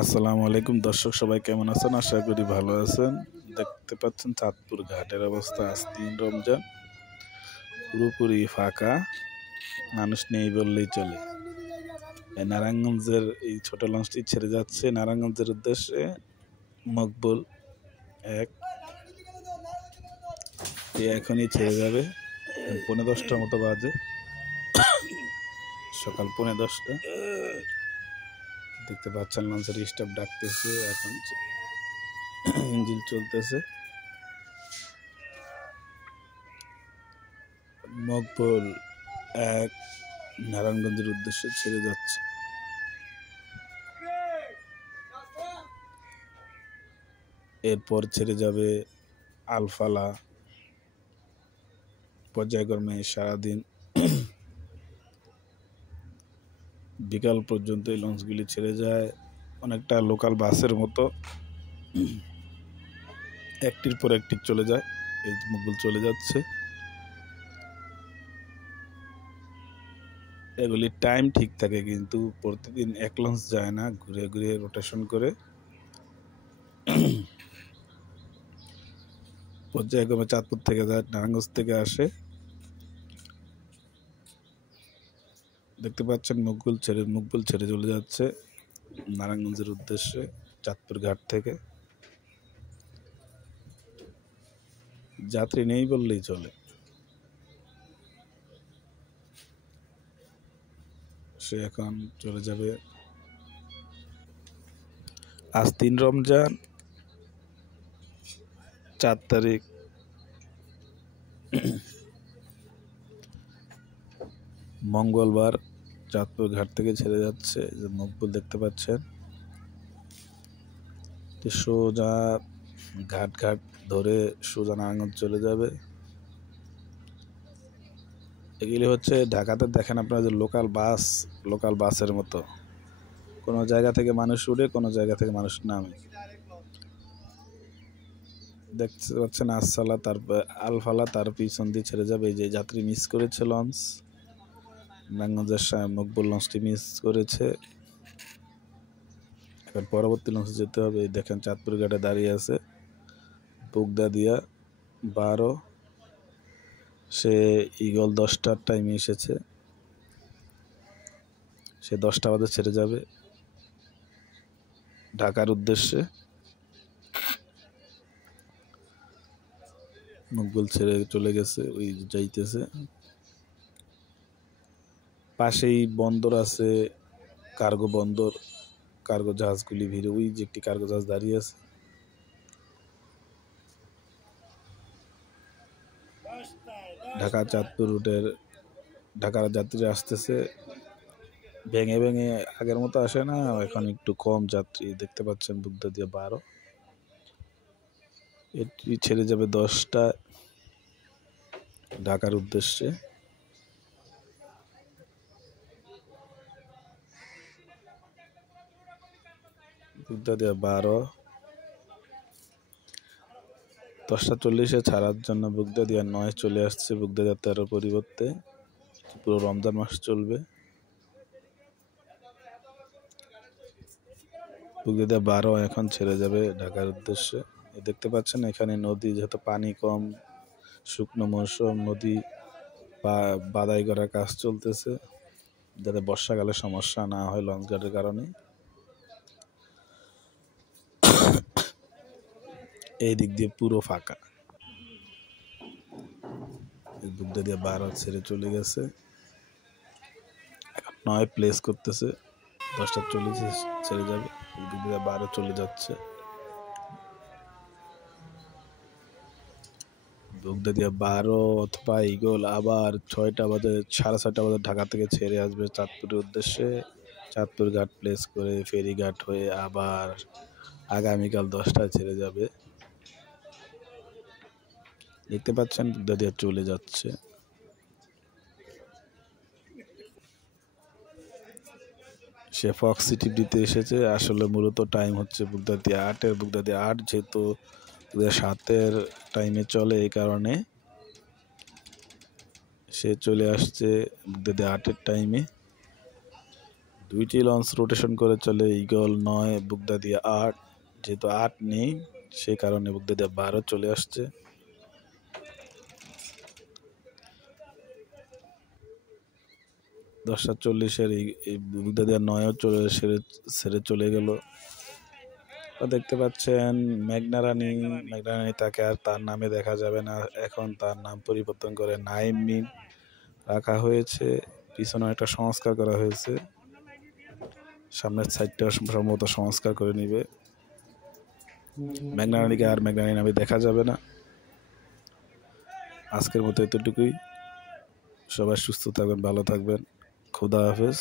আসসালামু আলাইকুম দর্শক, সবাই কেমন আছেন? আশা করি ভালো আছেন। দেখতে পাচ্ছেন চাঁদপুর ঘাটের অবস্থা। আজ ৩ রমজান, পুরোপুরি ফাঁকা, মানুষ নেই বললেই চলে। নারায়ণগঞ্জের এই ছোট লঞ্চটি ছেড়ে যাচ্ছে নারায়ণগঞ্জের উদ্দেশ্যে। মকবুল এক এখনই ছেড়ে যাবে। 10:30টার মতো বাজে, সকাল 10:30টা। দেখতে পাচ্ছেন লঞ্চের স্টাফ ডাকতেছে, এখন ইঞ্জিন চলতেছে। মকবুল এক নারায়ণগঞ্জের উদ্দেশ্যে ছেড়ে যাচ্ছে। এরপর ছেড়ে যাবে আলফালা। পর্যায়ক্রমে সারাদিন বিকাল পর্যন্ত এই লঞ্চগুলি ছেড়ে যায়, অনেকটা লোকাল বাসের মতো, একটির পর একটি চলে যায়। এই মকবুল চলে যাচ্ছে। এগুলির টাইম ঠিক থাকে, কিন্তু প্রতিদিন এক লঞ্চ যায় না, ঘুরে ঘুরে রোটেশন করে। পর্যায়ক্রমে চাঁদপুর থেকে যায়, নারায়ণগঞ্জ থেকে আসে। দেখতে পাচ্ছেন মকবুল ছেড়ে চলে যাচ্ছে নারায়ণগঞ্জের উদ্দেশ্যে চাঁদপুর ঘাট থেকে। যাত্রী নেই বললেই চলে। সে এখন চলে যাবে। আজ ৩ রমজান, ৪ তারিখ, মঙ্গলবার। চাঁদপুর ঘাট থেকে ছেড়ে যাচ্ছে, যে মকবুল দেখতে পাচ্ছেন। সোজা ঘাট ধরে সোজা নারায়ণগঞ্জ চলে যাবে। এগুলি হচ্ছে ঢাকাতে দেখেন আপনারা যে লোকাল বাসের মতো, কোনো জায়গা থেকে মানুষ উঠে, কোনো জায়গা থেকে মানুষ নামে। দেখতে পাচ্ছেন আসসালা, তারপর আলফালা, তার পিছন দিয়ে ছেড়ে যাবে। এই যে যাত্রী মিস করেছে লঞ্চ, নারায়ণগঞ্জের মকবুল লঞ্চটি মিস করেছে। এখন পরবর্তী লঞ্চে যেতে হবে। দেখেন চাঁদপুর ঘাটে দাঁড়িয়ে আছে বুগদা দিয়া 12। সে ইগল 10টার টাইমে এসেছে, সে 10টা বাজে ছেড়ে যাবে ঢাকার উদ্দেশ্যে। মকবুল ছেড়ে চলে গেছে, ওই যাইতেছে। পাশেই বন্দর আছে, কার্গো বন্দর, কার্গো জাহাজগুলি ভিড়ে। ওই যে একটি কার্গো জাহাজ দাঁড়িয়ে আছে। ঢাকা চাঁদপুর রুটের ঢাকার যাত্রী আসতেছে, ভেঙে ভেঙে, আগের মতো আসে না, এখন একটু কম যাত্রী। দেখতে পাচ্ছেন বুগদা দিয়ে 12, এটি ছেড়ে যাবে 10টা ঢাকার উদ্দেশ্যে। বুগদা দিয়ে 12, 10:40 ছাড়ার জন্য বুগদা দিয়া 9 চলে আসছে। বুগদা দিয়া 13 পরিবর্তে পুরো রমজান মাস চলবে। বুগদা দিয়া 12 এখন ছেড়ে যাবে ঢাকার উদ্দেশ্যে। দেখতে পাচ্ছেন এখানে নদী, যেহেতু পানি কম, শুকনো মৌসুম, নদী বাদাই করার কাজ চলতেছে, যাতে বর্ষাকালে সমস্যা না হয় লঞ্চ ঘাটের কারণে। এই দিক দিয়ে পুরো ফাঁকা। বুগদা দিয়ে 12 ছেড়ে চলে গেছে, 9 প্লেস করতেছে। 10:40 ছেড়ে যাবে, বুগদা দিয়ে 12 চলে যাচ্ছে। বুগদা দিয়ে 12 অথবা ইগল আবার 6টা বাজে, 6:30 বাজে ঢাকা থেকে ছেড়ে আসবে চাঁদপুরের উদ্দেশ্যে। চাঁদপুর ঘাট প্লেস করে ফেরিঘাট হয়ে আবার আগামীকাল 10টায় ছেড়ে যাবে। দেখতে পাচ্ছেন বুগদা দিয়ে চলে যাচ্ছে। সে ফক্স সিটি দিতে এসেছে। আসলে মূলত টাইম হচ্ছে বুগদা দিয়ে 8-এর, বুগদা দিয়ে 8 যেহেতু 7-এর টাইমে চলে, এই কারণে সে চলে আসছে বুগদা দিয়ে 8-এর টাইমে। 2টি লঞ্চ রোটেশন করে চলে, ঈগল 9, বুগদাদিয়া 8। যেহেতু 8 নেই সে কারণে বুগদাদিয়া 12 চলে আসছে। দশটা 40-এর এই বুগদাদিয়া 9ও সেরে চলে গেল। দেখতে পাচ্ছেন মেঘনা রানী তাকে আর তার নামে দেখা যাবে না, এখন তার নাম পরিবর্তন করে নাইম মিম রাখা হয়েছে। পিছনে একটা সংস্কার করা হয়েছে, সামনের সাইডটা সম্ভবত সংস্কার করে নিবে। মেঘনা রানীকে আর মেঘনা রানী নামে দেখা যাবে না। আজকের মতো এতটুকুই। সবাই সুস্থ থাকবেন, ভালো থাকবেন। খুদা হাফেজ।